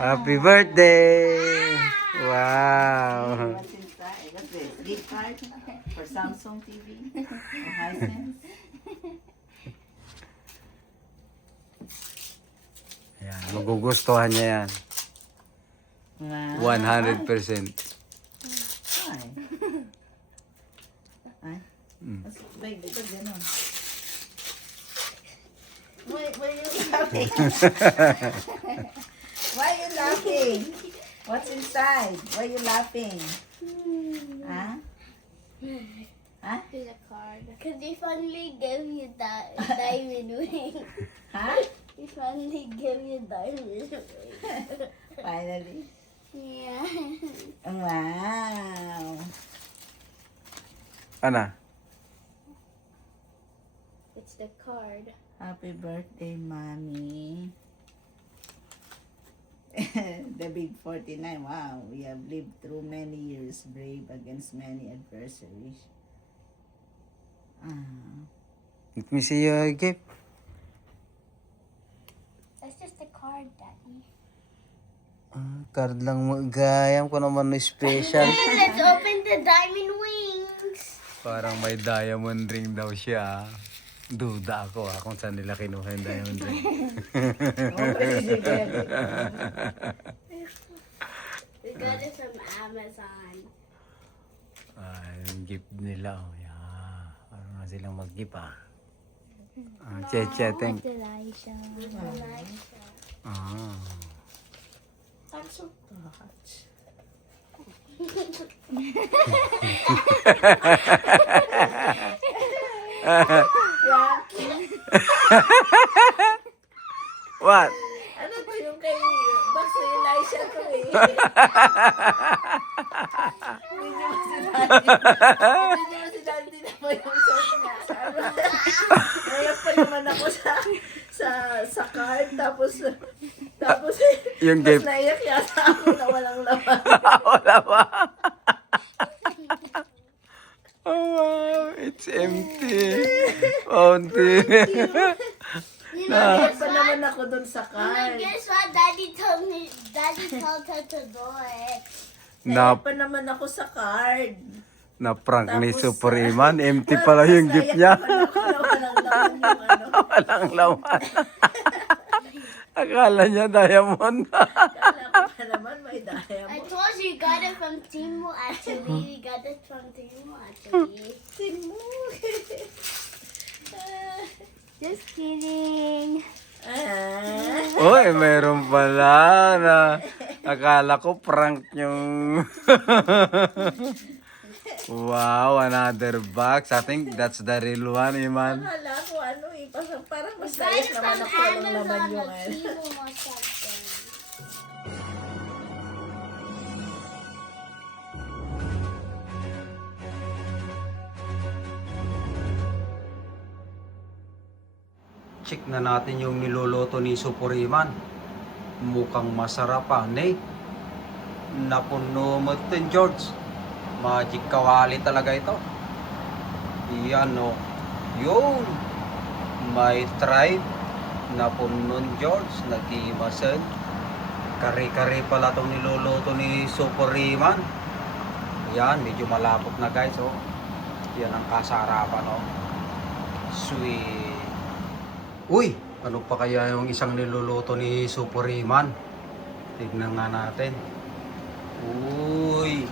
Happy birthday! Wow! What's inside? What's this? Gift card for Samsung TV or Hisense? Ayan, magugustuhan niya yan. Wow. 100%. Ay. Ay. Mm. Wait, ito ganun. Why you laughing? Why you laughing? What's inside? Why you laughing? Huh? Huh? Here's a card. Because they finally gave you that diamond ring. Huh? They finally gave you diamond ring. Finally. Yeah. Wow. Ano? It's the card. Happy birthday, Mommy. The big 49. Wow, we have lived through many years, brave against many adversaries. Let me see your gift. That's just a card, Daddy. Card lang mo. Gayam ko naman na special. Let's open the diamond wings. Parang may diamond ring daw siya. Duda ako kung saan nila kinuha yung diamond ring. We got it from Amazon. Yung gift nila. Oh, yeah. Parang nga silang mag-gift Cheche, thank you. Elisha. I'm so touched. What? Ano to yung kay Box na Elisha to eh. Hindi mo si Daddy na pa yung suot niya. Nalap pa naman ako sa card tapos Yung mas gift. naiyak yata ako na walang laman. Wala ba? Oh, wow. It's empty. Empty. Naiyak pa naman ako dun sa card. Guess what? Daddy told her to do it. Naiyak pa naman ako sa card. Na-prank ni Tapos, Supreman. Empty pala yung gift niya. Naiyak pa naman ako na walang laman yung ano. Walang laman. Akala niya diamond. Kala ko pa naman may I diamond. told you got it from Timu actually. We got it from Timu actually. Just kidding. Uy, meron pala na. Akala ko prank yung... Wow, another box. I think that's the real one, Iman. Akala ko ano eh. Parang mas Got naiyak it naman from ako walang laman Amazon yung or ano. Timu or something. Check na natin yung niloloto ni Supreman. Mukhang masarap Nate. Napuno mo din, George. Magic kawali talaga ito. Yan Yun. May tribe. Napunon, George. Nag-imasan. Kare-kare pala itong niloloto ni Supreman. Yan, medyo malapot na guys. Yan ang kasarapan. Sweet. Uy, ano pa kaya yung isang niluluto ni Supreman? Tignan nga natin. Uy,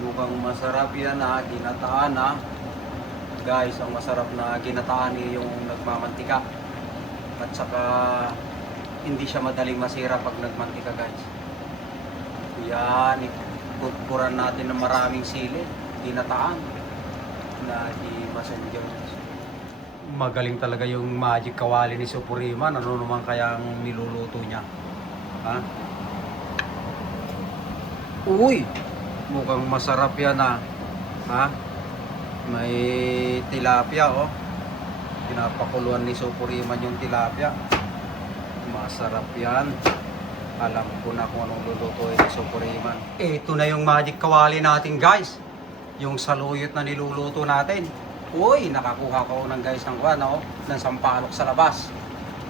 mukhang masarap yan ginataan Guys, ang masarap na ginataan yung nagmamantika. At saka, hindi siya madaling masira pag nagmantika guys. Yan, ipupurpuran natin ng maraming sili. Ginataan. Nahimasan Diyos. Magaling talaga yung magic kawali ni Supreman. Ano naman kaya ang niluluto niya? Uy! Mukhang masarap yan May tilapia Pinapakuluan ni Supreman yung tilapia. Masarap yan. Alam ko na kung anong lulutuin ni Supreman. Ito na yung magic kawali natin guys. Yung saluyot na niluluto natin. Uy, nakakuha ko ng guys ng ng sampalok sa labas.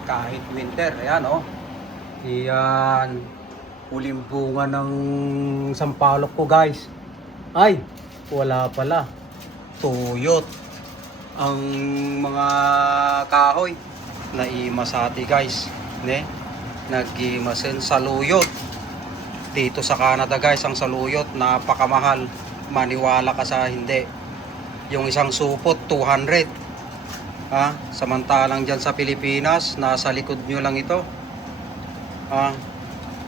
Kahit winter, ayan Iyan. Huling bunga ng sampalok ko guys. Ay, wala pala. Tuyot. Ang mga kahoy. Naimasati guys. Ne? Nagimasin saluyot. Dito sa Canada guys, ang saluyot napakamahal. Maniwala ka sa hindi. Yung isang supot 200. Ha? Samantalang dyan sa Pilipinas, nasa likod nyo lang ito. Ha?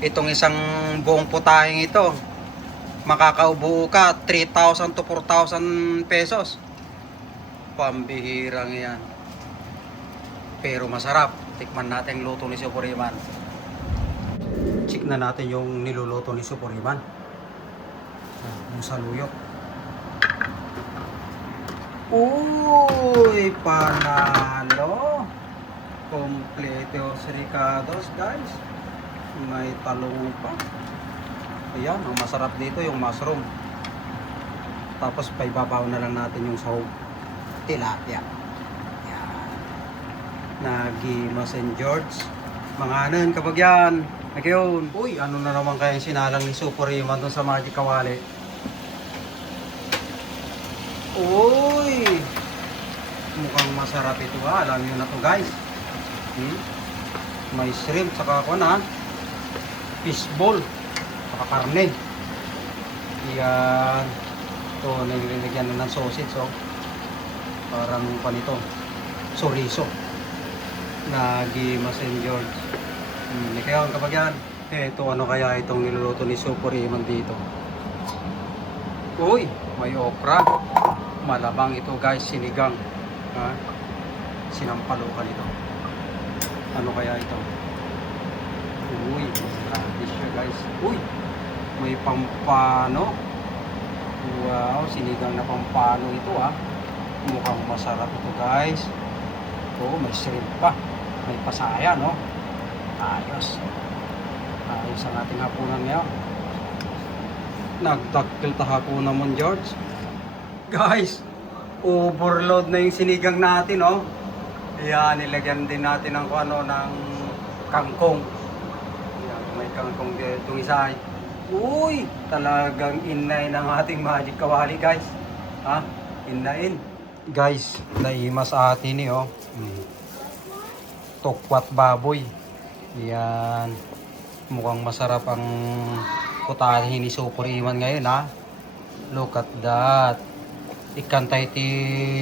Itong isang buong putahing ito, makakaubo ka 3,000 to 4,000 pesos. Pambihirang yan. Pero masarap. Tikman natin yung luto ni Supuriman. Check na natin yung niluluto ni Supuriman. Yung saluyot. Uy, panalo. Kompleto os ricados, guys. May talong pa. Ayan, ang masarap dito yung mushroom. Tapos paibabaw na lang natin yung sahog. Tilapia. Ayan. Nagima St. George. Manganan kapag yan. Nagyon. Uy, ano na naman kaya yung sinalang ni Supuriman dun sa Magic Kawali? Uy! Mukhang masarap ito ha. Alam nyo na to guys. May shrimp, saka ako na fishball, saka karne. Yan. Ito, nilagyan na ng sausage. Oh. Parang panito. Chorizo. Nagima St. George. Kaya kapag yan. Ito, ano kaya itong niluluto ni Supuriman dito? Uy! May okra. Malabang ito guys, sinigang. Ha? Sinampalukan ito. Ano kaya ito? Uy, radish siya guys. Uy, may pampano. Wow, sinigang na pampano ito ha. Mukhang masarap ito guys. Oh, may shrimp pa. May pasaya no. Ayos. Ayos ang ating hapunan ngayon. Nagdakil tahako naman George. Guys, overload na yung sinigang natin, oh. Ayan, nilagyan din natin ng ano, ng kangkong. Ayan, may kangkong dito. Itong isa ay, uy, talagang inay ng ating Magic Kawali, guys. Ha? Inain. Guys, naima sa atin, eh, oh. Tokwat baboy. Ayan. Mukhang masarap ang putahin ni Supuriman ngayon, ha. Look at that. Ikantay ti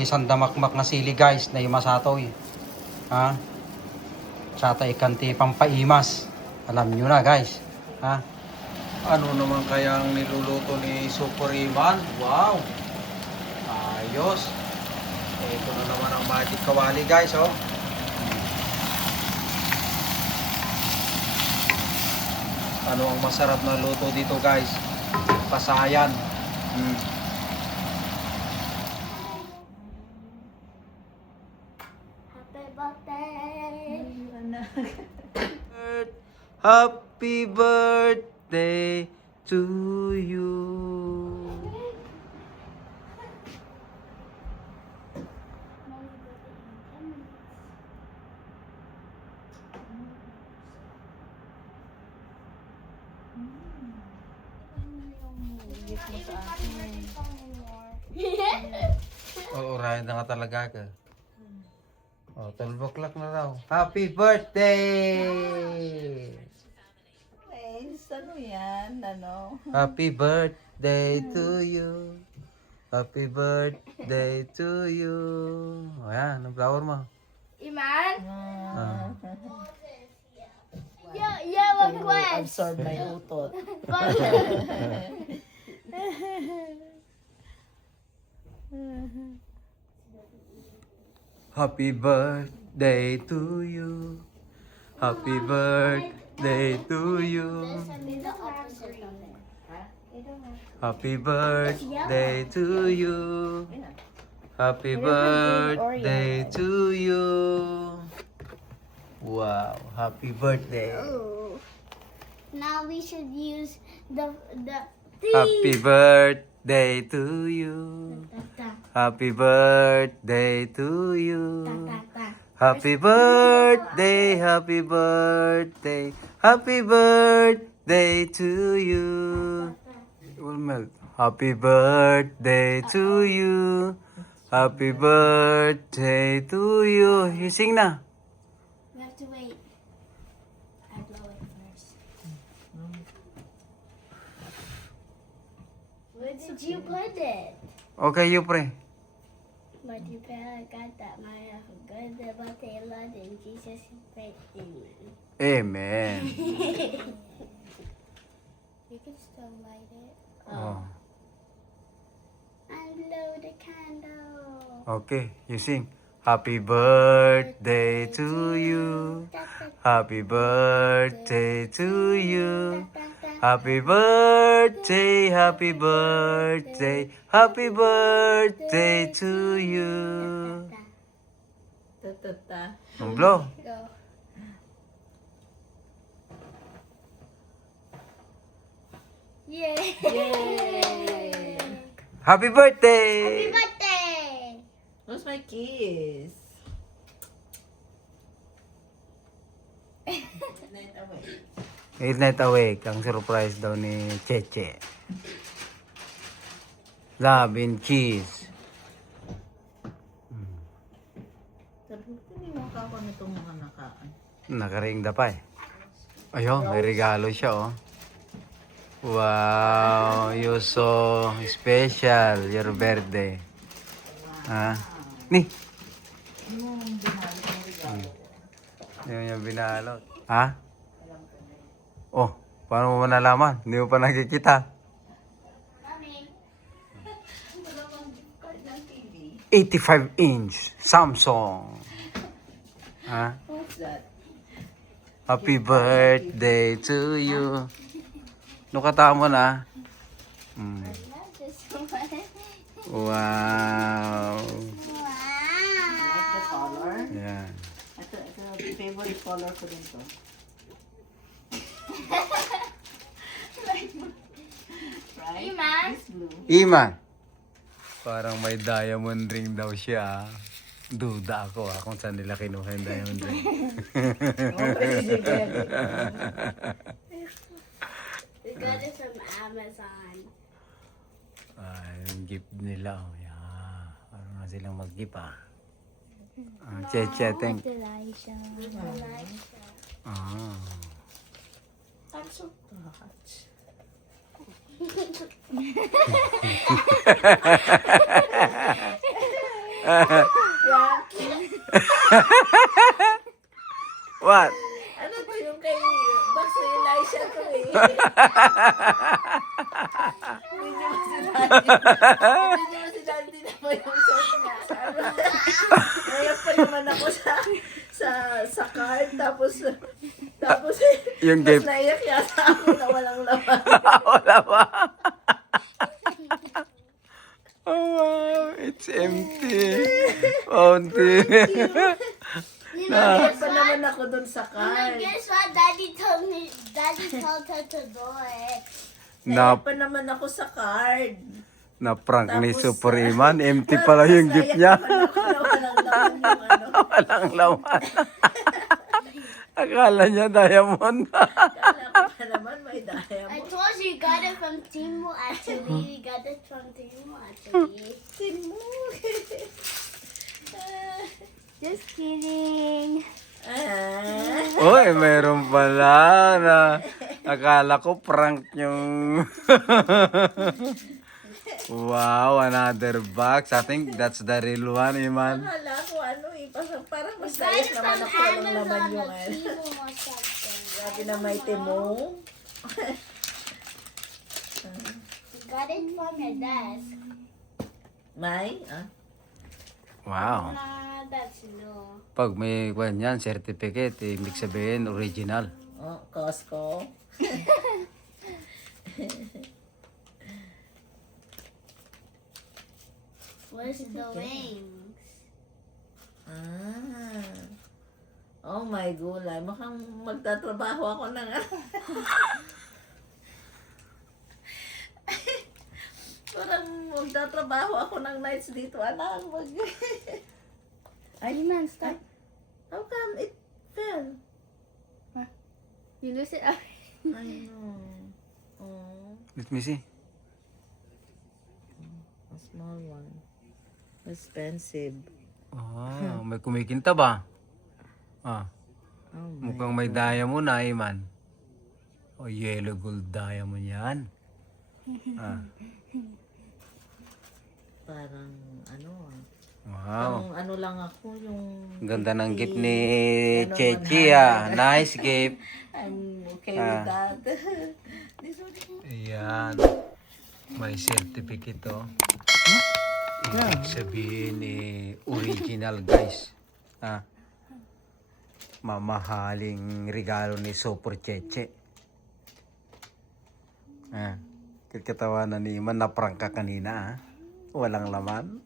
sandamakmak nga sili guys na imasatoy. Ha? Tsata ikanti pampaimas. Alam nyo na guys. Ha? Ano naman kaya ang niluluto ni Supuriman? Wow! Ayos! Ito na naman ang Magic Kawali guys, oh. Ano ang masarap na luto dito guys? Pasayan. Happy birthday to you. Oo, raya na nga talaga ka. Oh, 12 o'clock na raw. Happy birthday! Guys, ano yan? Ano? Happy birthday to you. Happy birthday to you. Ayan, ang flower mo. Iman? Ah. Yeah, what quest? Absorb my utot. Happy birthday to you. Happy birthday to you. Happy birthday to you. Happy birthday to you. Wow, happy birthday. Oh. Now we should use the Happy birthday to you. ta Happy birthday to you. ta ta ta. Happy birthday, happy birthday, happy birthday to you. Will melt. Happy birthday to you. Happy birthday to you. You sing na. We have to wait. I blow it first. Where did you put it? Okay, you pray. But you better got that my good about the Lord in Jesus' great name. Amen. You can still light it. Oh. And blow the candle. Okay, you sing. Happy birthday to you. Happy birthday to you. Happy birthday, happy birthday, happy birthday to you. Ta-ta-ta. Blow. Go. Yay! Yay! Happy birthday! Happy birthday! Where's my kiss? Night away. Midnight Awake, ang surprise daw ni Cheche. Love and kiss. Sabi ko, hindi mo ako nitong mga nakaan. Nakaring dapay. Ayun, may regalo siya, oh. Wow, you so special, your birthday. Ha? Ni? Yung binali ng regalo. Yun yung binalot. Ha? Oh, paano mo nalaman? Hindi mo pa nakikita. Mommy. Wala bang gift card ng TV? 85-inch Samsung. Ha? What's that? Happy birthday to you. Nukata mo na. Mm. I love this one. Wow. Like the color? Yan. Ito, favorite color ko din to. Right? Iman? This blue. Iman. Parang may diamond ring daw siya. Duda ako kung saan nila kinuha yung diamond ring. We got it from Amazon. Yung gift nila. Oh, yeah. Parang nga silang mag-gift Cheche, thank. Elisha. Ah. I'm so touched. What? Ano to yung kay Box na Elisha to eh. Hindi mo si Daddy. Hindi mo si Daddy na po yung song niya. Ngayon pa naman ako sa card. Tapos Yung mas gift. naiyak yata ako na walang laman. Wala ba? Oh wow, it's empty. Empty. You know, Naiyak guess pa what? naman ako dun sa You know, card. guess what? Daddy told her to do it. Na, Naiyak pa naman ako sa card. na prank ni Tapos, Super Iman. Empty pala yung Tapos gift niya. naiyak pa naman ako na walang laman yung ano. Walang laman. Akala niya diamond. Kala ko pa naman may I diamond. told you got it from Timu actually. We got it from Timu actually. Tinmug. Just kidding. Uy, meron pala na. Akala ko prank yung... Wow, another box. I think that's the real one, Iman. Akala ko ano eh. Parang mas Got naiyak it naman from ako walang laman Amazon yung or ano. Timu or something. Grabe na may timo. We got it from your desk. May? Ah? Wow. Nah, that's no. Pag may kwan yan, certificate, ibig sabihin original. Oh, Costco. Where's the wings? Ah. Oh my gulay. Mukhang magtatrabaho ako ng Parang magtatrabaho ako ng nights dito. Anak, Ay, man, stop. How come it fell? You lose it. I know. Oh, Let me see. a small one. Expensive. Ah, may kumikinta ba? Ah, Oh my. mukhang may diamond na, Iman. O, yellow gold diamond yan. Ah, Parang ano wow. Yung ano lang ako, yung... Ang ganda ng gift ni Ano, Chechi ah. Nice gift. I'm okay with that. This one. Ayan. May certificate to. Ibig sabihin original guys. Ah. Mamahaling regalo ni Super Cheche. Ah. Katawanan ni Iman na prank ka kanina ah. Walang laman.